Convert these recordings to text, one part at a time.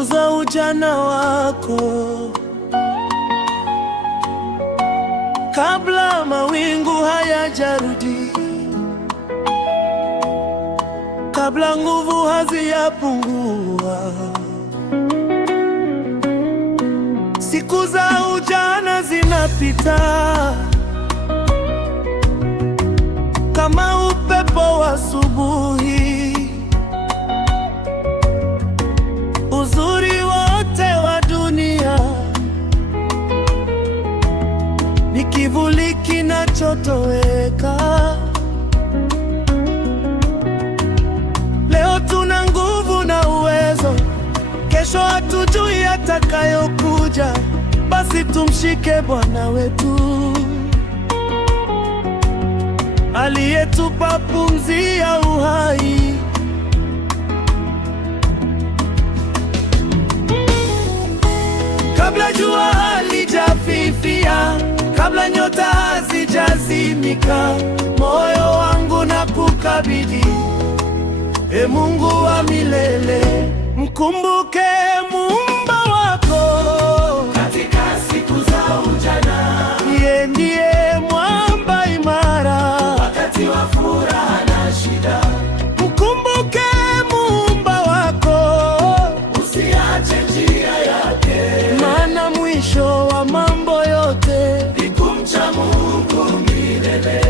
siku za ujana wako, kabla mawingu hayajarudi, kabla nguvu haziyapungua. Siku za ujana zinapita kama upepo wa asubuhi. Uzuri wote wa dunia ni kivuli kinachotoweka. Leo tuna nguvu na uwezo, kesho hatujui atakayokuja. Basi tumshike Bwana wetu aliyetupa pumzi ya uhai. Kabla jua halijafifia, kabla nyota hazijazimika, moyo wangu na kukabidhi. E Mungu wa milele, mkumbuke Muumba wako katika siku za ujana. Yeye ndiye mwamba imara Wakati wa furaha na shida, mkumbuke Muumba wako, usiache njia yake, maana mwisho wa mambo yote ni kumcha Mungu milele.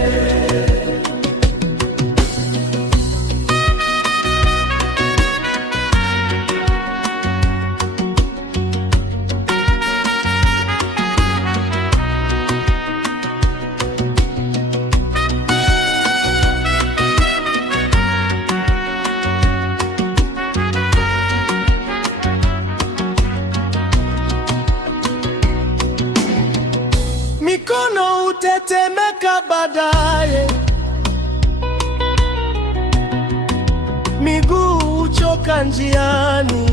mikono utetemeka baadaye, miguu uchoka njiani,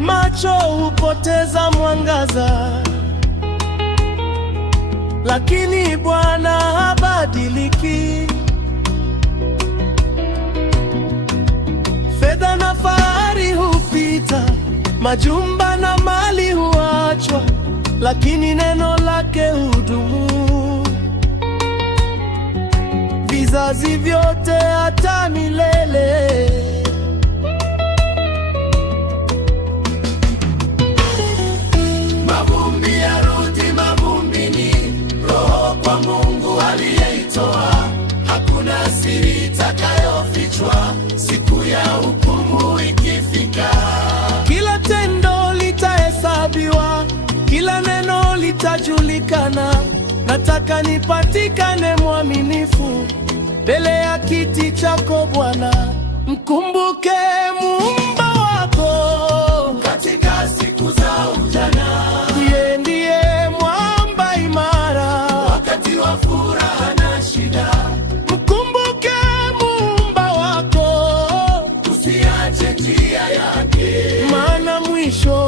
macho hupoteza mwangaza, lakini Bwana habadiliki. Fedha na fahari hupita, majumba na mali huachwa, lakini neno lake hudumu vizazi vyote hata milele. Mavumbi yarudi mavumbini, roho kwa Mungu aliyeitoa. Hakuna siri itakayofichwa siku ya hukumu ikifika. Kila tendo litahesabiwa, kila neno litajulikana. Nataka nipatikane mwaminifu mbele ya kiti chako Bwana. Mkumbuke Muumba wako Katika siku za ujana, yeye ndiye mwamba imara. wakati wa furaha na shida, Mkumbuke Muumba wako, usiache njia yake, maana mwisho